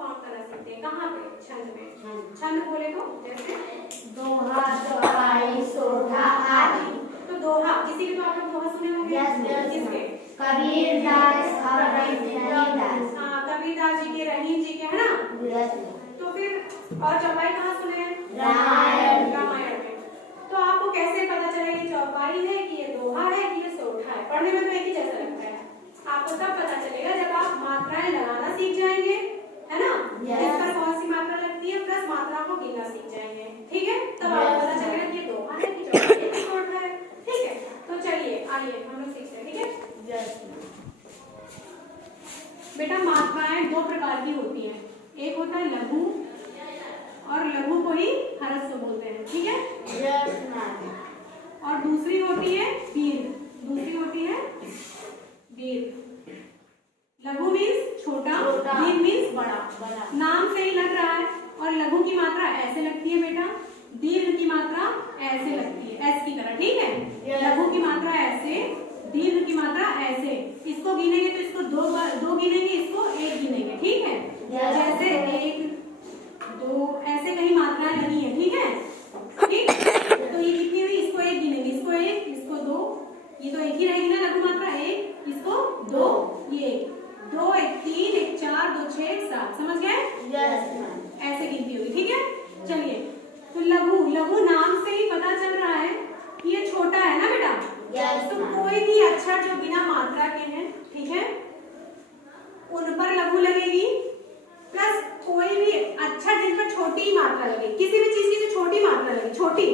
Count करना सीखते हैं। कहाँ पे? छंद में। छंद बोले तो जैसे दोहा, चौपाई, सोठा आदि। तो दोहा, किसी के तो आप लोग दोहा सुने होंगे? किसके? कबीरदास और रहीमदास। हाँ, कबीरदास जी के, रहीम जी के, है ना? तो फिर और चौपाई कहाँ सुने हैं? रामायण। रामायण में। तो आपको कैसे पता चले कि चौपाई है कि ये दोहा है कि ये सोठा है? पढ़ने में तो एक ही जैसा लगता है। आपको तब पता चलेगा जब आप मात्राएं लगाना सीख जाएंगे, है ना? इस पर कौन सी मात्रा लगती है प्लस मात्रा को गिनना सीख जाएंगे, ठीक है? तब आपको पता चलेगा कि ये दोहा है कि चौपाई है कि सोठा है, ठीक है? तो चलिए आइए हम लोग सीखते हैं, ठीक है? बेटा मात्राएं दो प्रकार की होती हैं, एक होता है लघु और लघु को ही ह्रस्व बोलते हैं, ठीक है? और दूसरी होती है दीर्घ, दूसरी होती है दीर्घ। लघु मीन्स छोटा, दीर्घ मीन्स बड़ा। नाम से ही लग रहा है। और लघु की मात्रा ऐसे लगती है बेटा, दीर्घ की मात्रा ऐसे लगती है, ऐस की तरह, ठीक है? लघु की मात्रा ऐसे, दीर्घ की मात्रा ऐसे। इसको गिनेंगे तो इसको दो गिनेंगे, इसको एक गिनेंगे, ठीक है? जैसे एक, दो, ऐसे कई मात्राएं लगी है, ठीक है? ठीक, तो ये कितनी हुई? इसको एक गिनेंगे, इसको एक, इसको दो, ये तो एक ही रहेगी ना लघु मात्रा, एक, इसको दो, ये एक, दो एक तीन, एक चार, दो छह, एक सात, समझ गए? ऐसे गिनती होगी, ठीक है? चलिए, तो लघु, लघु नाम से ही पता चल रहा है कि ये छोटा है ना बेटा? तो कोई भी अक्षर जो बिना मात्रा के हैं, ठीक है, उन पर लघु लगेगी, प्लस कोई भी अक्षर जिन पर छोटी ही मात्रा लगेगी, किसी भी चीज की जो छोटी मात्रा लगेगी, छोटी,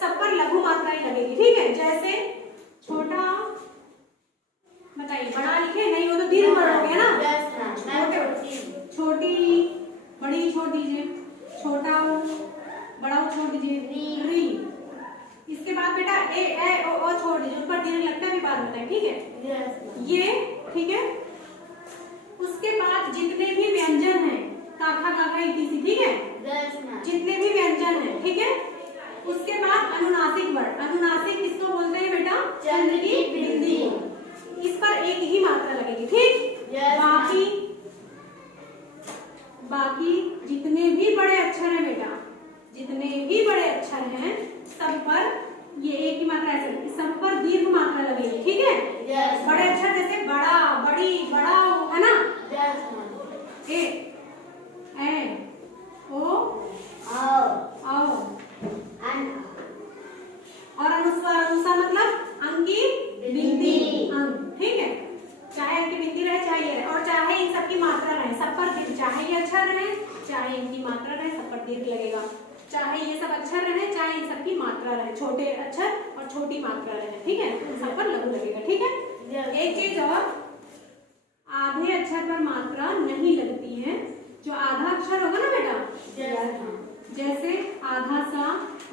सब पर लघु मात्रा ही लगेगी, ठीक है? जैसे छोटा, बताइए, बड़ा लिखे नहीं, वो तो दीर्घ वर्ड हो गया ना? छोटी, बड़ी छोड़ दीजिए, छोटा बड़ा छोड़ दीजिए, री। इसके बाद बेटा ए ओ छोड़ दीजिए, उन पर दीर्घ लगता है, भी बात बताएं, ठीक है? ये, ठीक है? उसके बाद जितने भी व्यंजन हैं, काखा काखा इतिसी, ठीक है? जितने भी व्यंजन हैं, ठीक है? उसके बाद अनुनासिक वर्ड, अनुनासिक किसको बोलते हैं बेटा? चंद्र की बिंदी। इस पर एक ही मात्रा लगेगी, ठीक? बाकी जितने भी बड़े अक्षर हैं बेटा, जितने भी बड़े अक्षर हैं, सब पर ये एक ही मात्रा ऐसे, सब पर दीर्घ मात्रा लगेगी, ठीक है? बड़े अक्षर जैसे बड़ा, बड़ी, बड़ा, है ना? ए ओ आओ। और अनुस्वार, अनुस्वार मतलब अंक की बिंदी, अंक, ठीक है? चाहे अंक की बिंदी रहे, चाहे ये रहे, और चाहे इन सबकी मात्रा रहे, सब पर चाहे ये अक्षर रहे, चाहे इनकी मात्रा रहे, सब पर दीर्घ लगेगा। चाहे ये सब अक्षर रहे, चाहे इन सबकी मात्रा रहे, छोटे अक्षर और छोटी मात्रा रहे, ठीक है? तो सब पर लघु लगेगा, ठीक है? एक चीज और, आधे अक्षर पर मात्रा नहीं लगती है। जो आधा अक्षर होगा ना बेटा, जैसे आधा सा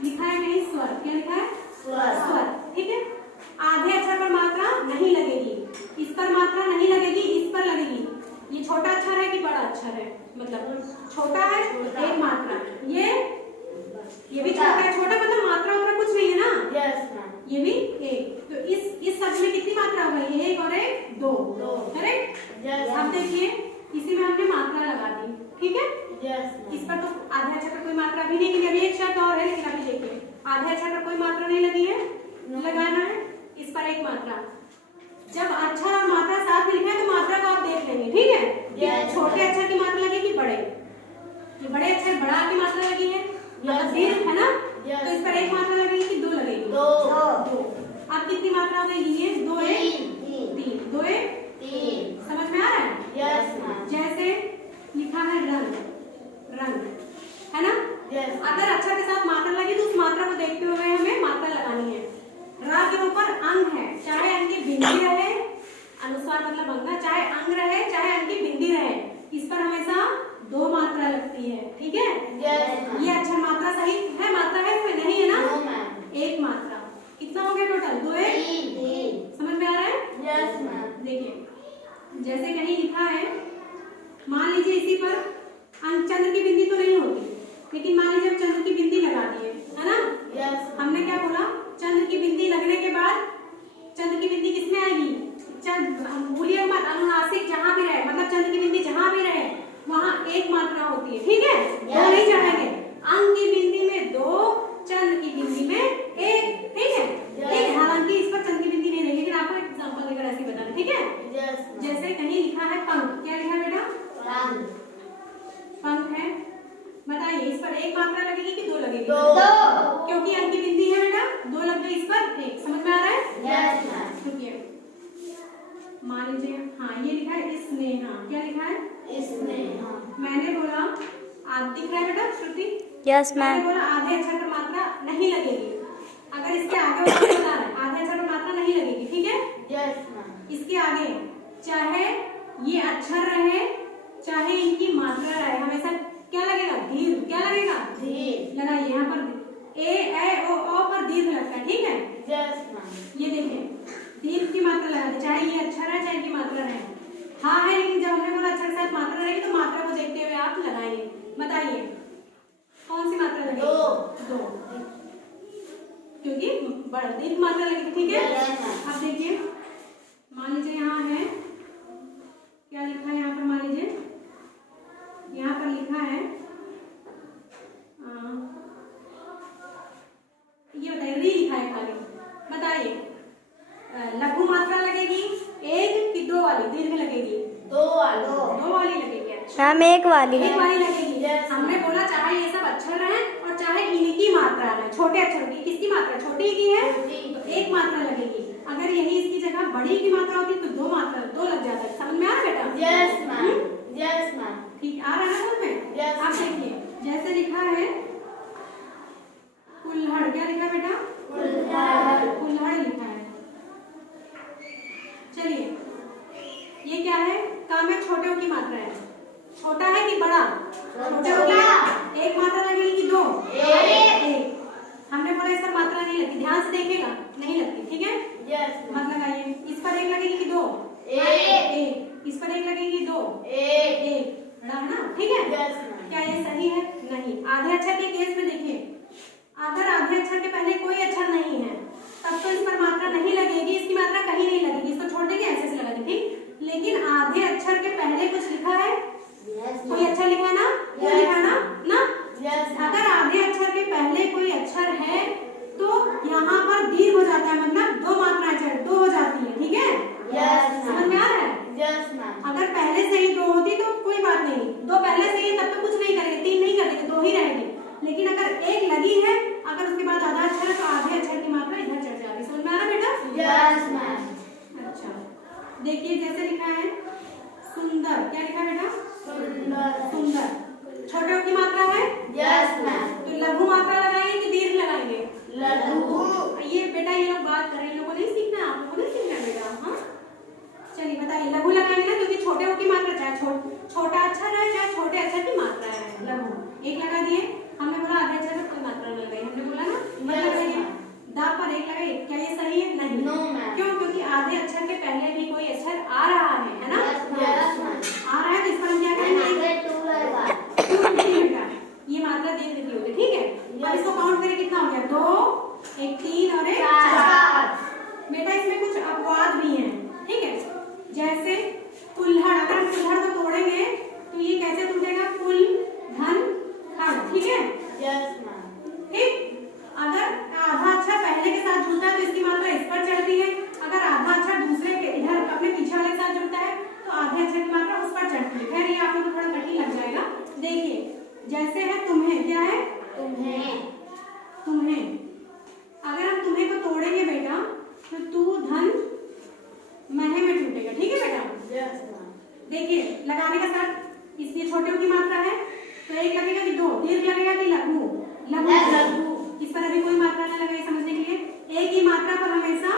लिखा है कहीं, स्वर, क्या लिखा है? स्वर, ठीक है? आधे अक्षर पर मात्रा नहीं लगेगी, इस पर मात्रा नहीं लगेगी, इस पर लगेगी। ये छोटा अक्षर है कि बड़ा अक्षर है? मतलब छोटा है, एक मात्रा, ये भी छोटा है, छोटा मतलब मात्रा उतना कुछ नहीं है ना? ये भी एक, तो इस शब्द में कितनी मात्रा हो गई? एक और एक, दो, करेक्ट? अब देखिए, इसी में हमने मात्रा लगा दी, ठीक है? इस पर तो आधे अक्षर पर कोई मात्रा भी नहीं, अभी एक शब्द और है, लेकिन अभी देखिए आधे अक्षर पर कोई मात्रा नहीं लगी है, लगाना है इस पर एक मात्रा। जब अक्षर और मात्रा साथ में लिखा है तो मात्रा को आप देख लेंगे, ठीक है? छोटे अक्षर की मात्रा लगेगी, बड़े, ये बड़े अक्षर बड़ा की मात्रा लगी है, दीर्घ, है ना? तो इस पर एक मात्रा लगेगी कि दो लगेगी? दो। अब कितनी मात्रा हो गई? ये दो एक तीन, दो एक तीन, समझ में आ रहा है? जैसे लिखा है रंग, रंग, है ना? अगर अक्षर के साथ मात्रा लगी तो उस मात्रा को देखते हुए हमें मात्रा लगानी है। रा के ऊपर अंग है, चाहे अंग की बिंदी रहे, अनुस्वार मतलब अंग, चाहे अंग रहे, चाहे अंग की बिंदी रहे, इस पर हमेशा दो मात्रा लगती है, ठीक है? ये अक्षर मात्रा सही है, मात्रा है फिर नहीं है ना? एक मात्रा। कितना हो गया टोटल? दो एक, समझ में आ रहा है? देखिए, जैसे कहीं लिखा है, मान लीजिए इसी पर चंद्र की बिंदी तो नहीं होती, लेकिन मान लीजिए चंद्र की बिंदी लगा दिए, है ना? हमने क्या बोला? चंद्र की बिंदी लगने के बाद चंद्र की बिंदी किसमें आएगी? भूलिए मत, अनुनासिक जहां भी रहे, मतलब चंद्र की बिंदी जहां भी रहे वहां एक मात्रा लीजिए, हाँ ये लिखा है स्नेहा। क्या लिखा है? स्नेहा। मैंने बोला आप दिख रहा है बेटा श्रुति? यस मैंने मैम। बोला आधे अक्षर पर मात्रा नहीं लगेगी। अगर इसके आगे बता रहे हैं आधे अक्षर पर मात्रा नहीं लगेगी, ठीक है? Yes ma'am. इसके आगे चाहे ये अक्षर रहे चाहे इनकी मात्रा रहे, हमेशा क्या लगेगा? दीर्घ। क्या लगेगा? दीर्घ। लगाइए यहाँ पर ए ए ओ पर दीर्घ लगता है, ठीक है? Yes ma'am. ये देखिए दीर्घ की मात्रा लगा दे, चाहे ये अक्षर है चाहे इनकी मात्रा रहे। हाँ है, लेकिन जब हमने बोला अक्षर के साथ मात्रा रहेगी तो मात्रा को देखते हुए आप लगाएंगे। बताइए कौन सी मात्रा लगेगी? दो, क्योंकि बड़ा दीर्घ मात्रा लगेगी, ठीक है? अब देखिए मान लीजिए यहाँ है, क्या लिखा है यहाँ पर? मान लीजिए यहाँ पर लिखा है ये बताइए, री लिखा है खाली। बताइए लघु मात्रा लगेगी एक कि दो वाली? दीर्घ लगेगी? दो वाली लगेगी। अच्छा मैम एक वाली। एक वाली लगेगी। Yes. हमने बोला चाहे ये सब अक्षर रहे और चाहे इनकी मात्रा रहे, छोटे अक्षर की। किसकी मात्रा? छोटी की है तो एक मात्रा लगेगी। अगर यही इसकी जगह बड़ी की मात्रा होती तो दो मात्रा, दो लग जाता है। समझ में आ रहा है बेटा? Yes ma'am. Yes ma'am. ठीक आ रहा है समझ में? Yes. आप देखिए जैसे लिखा है कुल्हड़। क्या लिखा है बेटा? कुल्हड़ लिखा है। चलिए ये क्या है? काम है छोटे की मात्रा है। छोटा है कि बड़ा? छोटे हो गया। एक मात्रा लगेगी कि दो? एक। हमने बोला इस पर मात्रा नहीं लगती, ध्यान से देखिएगा, नहीं लगती, ठीक है? यस मत लगाइए। इस पर एक लगेगी कि दो? एक। इस पर एक लगेगी कि दो? एक। बड़ा है ना, ठीक है? यस। क्या ये सही है? नहीं। आधे अक्षर के केस में देखिए, अगर आधे अक्षर के पहले कोई अक्षर नहीं है तब तो इस पर मात्रा नहीं लगेगी, इसकी मात्रा कहीं नहीं लगेगी, इसको छोड़ देंगे, ऐसे से लगा देंगे, ठीक? लेकिन आधे अक्षर के पहले कुछ लिखा है, कोई अक्षर लिखा है ना? कोई लिखा है ना? यस। अगर आधे अक्षर के पहले कोई अक्षर है तो यहाँ पर दीर्घ हो जाता है, मतलब दो मात्राएं दो हो जाती है, ठीक है? यस। समझ में आ रहा है? Yes ma'am. अगर पहले से ही दो होती तो कोई बात नहीं, दो पहले से ही तब तो कुछ नहीं करेंगे, तीन नहीं करेंगे, दो ही रहेगी। लेकिन अगर एक लगी है, अगर उसके बाद आधा अक्षर है तो आधे अक्षर की मात्रा इधर चढ़ जाएगी। समझ में आ रहा है बेटा? Yes ma'am. अच्छा देखिए जैसे लिखा है सुंदर। क्या लिखा है बेटा? सुंदर। छोटे की मात्रा है? Yes ma'am. तो लघु मात्रा लगाएंगे कि दीर्घ लगाएंगे? लघु। ये बेटा ये लोग बात कर रहे हैं, लोगों नहीं सीखना, आप लोगों नहीं सीखना बेटा। हाँ चलिए बताइए लघु लगाएंगे ना, क्योंकि छोटे की मात्रा चाहे छोटा अक्षर है चाहे छोटे अक्षर की मात्रा है। लघु एक लगा दिए। हमने बोला आधे अक्षर में कोई मात्रा नहीं लगाई, हमने बोला ना मत लगाइए। दा पर एक लगाइए। क्या ये सही है? नहीं। No ma'am. क्यों? क्योंकि आधे अक्षर के पहले भी कोई अक्षर आ रहा है ना? Yes ma'am. आ रहा है तो इस पर हम क्या करेंगे? ये मात्रा दीर्घ की होगी, ठीक है? अब इसको काउंट करें, कितना हो गया? दो, एक तीन और एक चार। बेटा इसमें कुछ अपवाद भी हैं, ठीक है? जैसे कुल्हड़, अगर हम कुल्हड़ को तोड़ेंगे तो ये कैसे टूटेगा? कुल धन हड़, ठीक है? Yes ma'am. ठीक। अगर आधा अक्षर पहले के साथ जुड़ता है तो इसकी मात्रा इस पर चढ़ती है। अगर आधा अक्षर दूसरे के इधर अपने पीछे वाले के साथ जुड़ता है तो आधे अक्षर की मात्रा उस पर चढ़ती है। खैर ये आप लोगों को थोड़ा कठिन लग जाएगा। देखिए जैसे है तुम्हें। क्या है? तुम्हें। अगर हम तुम्हें को तोड़ेंगे बेटा तो तू धन महे में टूटेगा, ठीक है बेटा? Yes ma'am. देखिए लगाने का शर्त, इसलिए छोटे की मात्रा है तो एक लगेगा कि दो, दीर्घ लगेगा कि लघु? लघु। इस पर अभी कोई मात्रा नहीं लगाई समझने के लिए। एक ही मात्रा पर हमेशा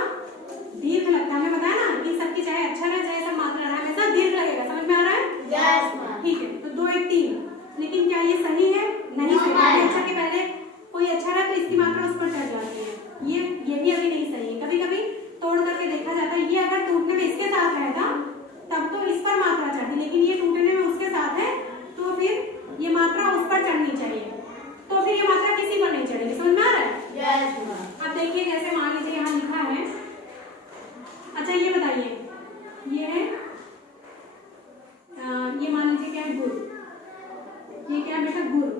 दीर्घ लगता है। हमें बताया ना कि सबकी चाहे अक्षर है चाहे सब मात्रा है, हमेशा दीर्घ लगेगा। समझ में आ रहा है? Yes ma'am. ठीक है तो दो एक तीन। लेकिन क्या ये सही है? नहीं सही। अक्षर के पहले कोई अक्षर है तो इसकी मात्रा उस पर चढ़ जाती है। ये भी अभी नहीं सही है। कभी कभी तोड़ करके देखा जाता है। ये अगर टूटने में इसके साथ रहेगा तब तो इस पर मात्रा चढ़ती, लेकिन ये टूटने में उसके साथ है तो फिर ये मात्रा उस पर चढ़नी चाहिए, तो फिर ये मात्रा किसी पर नहीं चढ़ेगी। समझ में आ रहा है? Yes ma'am. अब देखिए जैसे मान लीजिए यहाँ लिखा है, अच्छा ये बताइए ये है ये मान लीजिए क्या है? गुरु। ये क्या है बेटा? गुरु।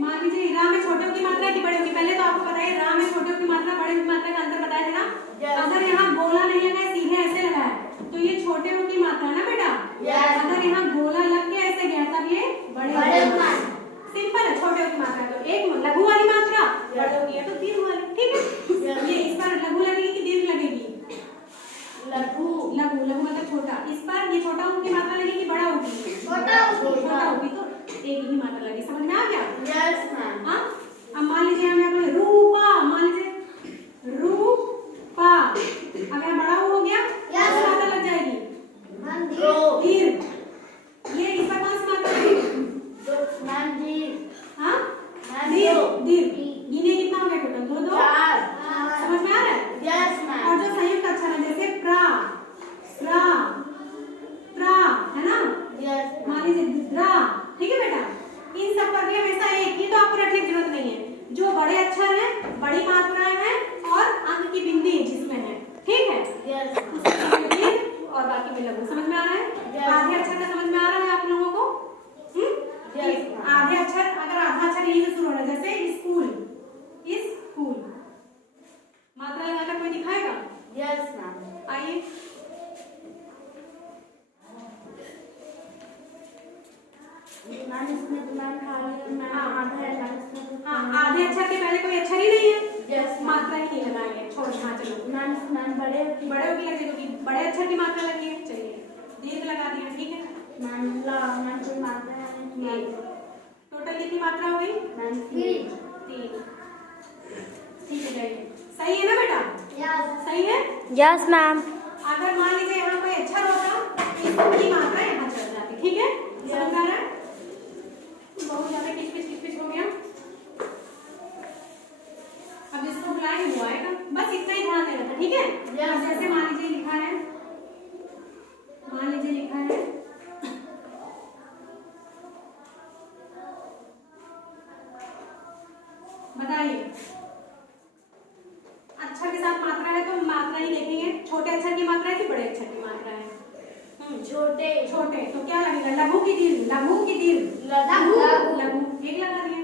मान लीजिए रा में छोटे की मात्रा की बड़े की, पहले तो आपको बताइए रा में छोटे की मात्रा बड़े की मात्रा का अंतर बताया था ना? अगर यहाँ गोला नहीं लगा सीधे ऐसे लगा है तो ये छोटे की मात्रा ना बेटा? अगर यहाँ गोला लग के ऐसे गया तब ये बड़े। सिंपल है। छोटे की मात्रा तो एक लघु वाली मात्रा, बड़ों की है तो दीर्घ वाली, ठीक है? ये इस पर लघु लगेगी कि दीर्घ लगेगी? लघु। लघु मतलब छोटा। इस पर ये छोटा ऊ की मात्रा लगेगी, बड़ा ऊ की? छोटा ऊ की, तो एक ही मात्रा लगेगी। समझ में आ गया? Yes ma'am. हाँ, अब मान लीजिए हम यहाँ पर रूपा, मान लीजिए रूपा, अब यहाँ बड़ा ऊ हो गया, कौन सी मात्रा लग जाएगी? दीर्घ। ये इस पर कौन सी मात्रा लगेगी? हाँ, दीर्घ। गिने कितना हो गया टोटल? दो दो। समझ में आ रहा है? Yes ma'am. और जो संयुक्त अक्षर है जैसे प्रा, स्रा, त्रा, है ना? यस मान लीजिए द्रा, ठीक है बेटा? इन सब पर भी हमेशा एक ही, तो आपको रटने की जरूरत नहीं है। जो बड़े अक्षर हैं, बड़ी मात्राएं हैं और अंक की बिंदी जिसमें है, ठीक है? यस उसमें दीर्घ और बाकी में लघु। समझ में आ रहा है? Yes. आधे अक्षर का समझ में आ रहा है आप लोगों को? Yes. आधे अक्षर, अगर आधा अक्षर यहीं से शुरू हो रहा है, जैसे स्कूल, स्कूल, मात्रा लगाकर कोई दिखाएगा? Yes ma'am. आइए, मैम इसमें तो मैम खाली मैम आधा है मैम इसमें। हाँ, आधे अक्षर के पहले कोई अक्षर ही नहीं है, यस मात्रा ही नहीं लगाएंगे। छोड़, हाँ चलो, मैम मैम बड़े बड़े की लगी, क्योंकि बड़े अक्षर की मात्रा लगी है। चलिए, दीर्घ लगा दिया, ठीक है? मैम मैम कोई मात्रा है टोटल कितनी मात्रा हो गई? मैम 3। 3। ठीक है, जाइए। सही है ना बेटा? यस सही है? Yes ma'am. अगर मान लीजिए यहाँ कोई अक्षर होता, इसकी मात्रा यहाँ चल जाती, ठीक है? समझ आ रहा है? बहुत ज्यादा किचपिच हो गया। अब इसको बुलाएंगे, वो आएगा। बस इतना ही ध्यान देना था, ठीक है? Yes. जैसे मान लीजिए लिखा है, बताइए, अक्षर के साथ मात्रा है तो मात्रा ही देखेंगे। छोटे अक्षर की मात्रा है कि बड़े अक्षर की मात्रा है? छोटे छोटे, तो क्या लगेगा? लघु की दीर्घ, लघु की दीर्घ, लघु लघु, एक लगा दिया।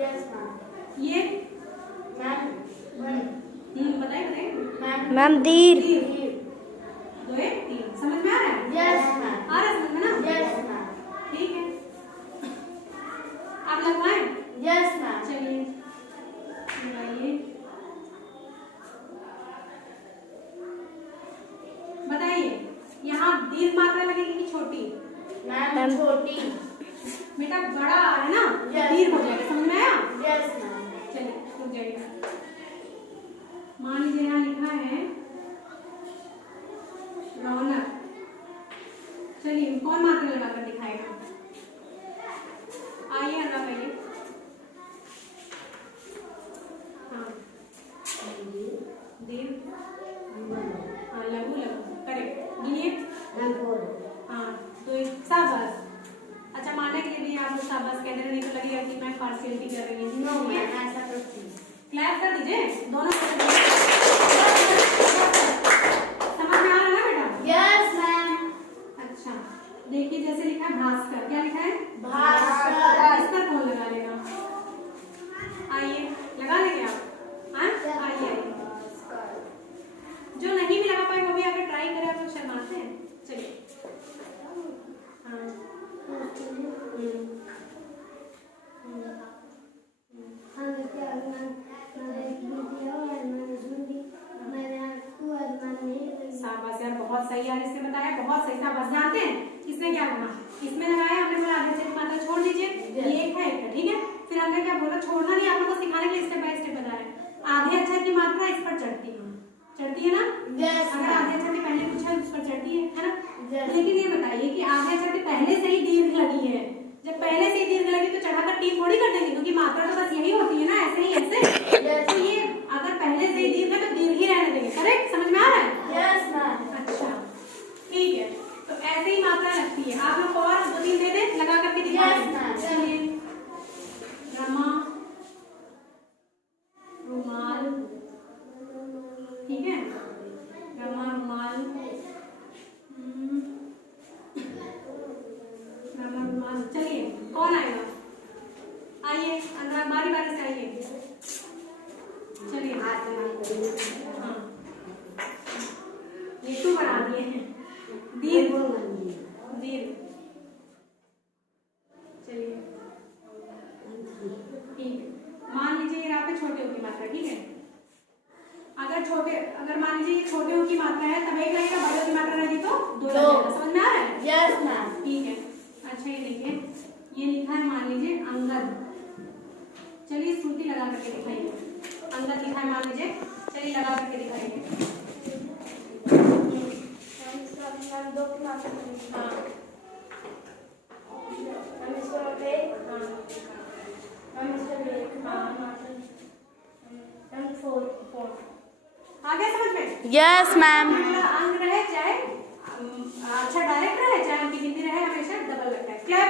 Yes ma'am. ये मैम बताइए मैम दीर्घ। दीर्घ, 2 1 3। समझ में आ रहा है? Yes ma'am. आ रहा है समझ में ना? Yes ma'am. ठीक है, आप लगवाएं? Yes ma'am. चलिए, बताइए, यहाँ दीर्घ मात्रा लगेगी कि छोटी? मैम छोटी। बेटा बड़ा है ना, Yes. दीर्घ हो जाएगा। समझ में आया? Yes ma'am. चलिए, रुक जाइए। मान लीजिए यहाँ लिखा है रौनक। चलिए, कौन मात्रा लगाकर दिखाएगा? आइए अनुराग, आइए। हाँ, दीर्घ, हाँ, लघु, करेक्ट। गिनिए। हाँ, तो शाबाश। अच्छा, मानने के लिए भी आप लोग शाबाश कह रहे हैं, नहीं तो लगेगा कि मैं पार्शियलिटी कर रही हूँ। नो मैम ऐसा कुछ नहीं। क्लैप कर दीजिए दोनों। समझ में आ रहा है ना बेटा? Yes ma'am. अच्छा, देखिए जैसे लिखा है भास्कर, क्या लिखा है? भास्कर। इस पर कौन लगा लेगा? आइए, लगा लेंगे आप? हाँ, आइए आइए। जो नहीं भी लगा पाए वो भी अगर ट्राई करें तो शर्माते हैं। चलिए, हाँ, शाबाश यार, बहुत सही यार, इसने बताया बहुत सही। शाबाश। जानते हैं इसने क्या कहा? इसमें लगाया हमने, बोला आधे अक्षर की मात्रा छोड़ दीजिए, ये एक है, ठीक है? फिर हमने क्या बोला? छोड़ना नहीं, आप लोगों को सिखाने के लिए स्टेप बाय स्टेप बता रहे हैं। आधे अक्षर की मात्रा इस पर चढ़ती है ना? यस अगर आधे अक्षर के पहले कुछ है उस पर चढ़ती है ना? Yes. लेकिन ये बताइए कि आधे अक्षर के पहले से ही दीर्घ लगी है, जब पहले से ही दीर्घ लगी तो चढ़ाकर टीम थोड़ी कर देंगे, क्योंकि मात्रा तो बस यही होती है ना, ऐसे ही ऐसे। Yes. तो ये अगर पहले से ही दीर्घ है तो दीर्घ ही रहने देंगे। करेक्ट? समझ में आ रहा है? Yes ma'am. अच्छा, ठीक है, तो ऐसे ही मात्रा लगती है। आप लोग को और 2 3 दे दे, लगा करके दिखाएं। Yes, ma'am. चलिए, रमा, रुमाल, ठीक है? रमा, रुमाल, रमा, रुमाल। चलिए, कौन आएगा? आइए अनुराग, बारी बारी से आइए। चलिए, हाँ, ये तो बना दिए हैं। दीर्घ, दीर्घ। चलिए, ठीक है। मान लीजिए यहाँ पे छोटे की मात्रा, ठीक है? अगर मान लीजिए छोटे की मात्रा है तब एक लगेगा, बड़े की मात्रा रहेगी तो 2 लगेगा। समझ में अच्छा ये देखिए, ये लिखा है मान लीजिए अंगद। चलिए श्रुति लगा करके दिखाइए। अंगद लिखा है मान लीजिए, चलिए लगा करके दिखाइए। मैम 2 की मात्रा करेंगे। हाँ मैम इसको 1, हाँ मैम इसको 1, हाँ। मैम 4। आ गया समझ में? Yes ma'am. अंक रहे चाहे अच्छा डायरेक्ट रहे, चाहे उनकी गिनती रहे, हमेशा डबल लगता है। क्लियर?